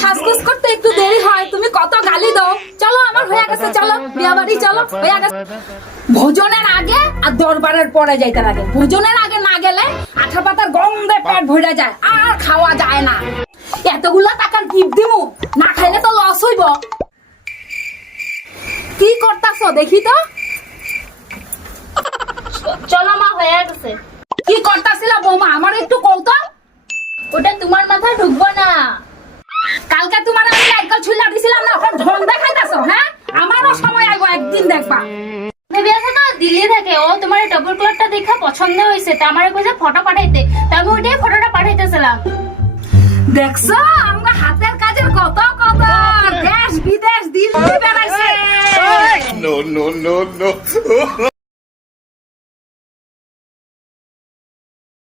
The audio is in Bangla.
সাজগোজ করতে একটু দেরি হয়, তুমি কত গালি দাও। চলো আমার হয়ে গেছে, চলো বিয়া বাড়ি চলো, হয়ে গেছে। ভোজনের আগে আর দরবারের পরে যাইতে লাগে। ভোজনের আগে না গেলে আঠা পাতার গন্ধে পেট ভরে যায়, আর খাওয়া যায় না। এতগুলা টাকার গিফট দিমু, না খাইলে তো লস হইব। কি করতাছো দেখি তো। চলো মা, হয়ে গেছে। কি করতাছিলা বৌমা, আমার একটু কৌতো। ওটা তোমার মাথায় ঢুকবো না। কালকে তোমার আমি লাইকাল ছুইলা দিছিলাম না, এখন ঢং দেখাইতাছো। হ্যাঁ, আমারও সময় আইবো, একদিন দেখবা। ভেবে আছে তো দিল্লি থেকে, ও তোমার ডাবল ক্লথটা দেখা পছন্দ হয়েছে, তা আমার কইছে ফটো পাঠাইতে, তা আমি ওইটাই ফটোটা পাঠাইতেছিলাম। দেখছো আমরা হাতের কাজের কত কত, দেশ বিদেশ Delhi বেড়াইছে। No, no, no, no.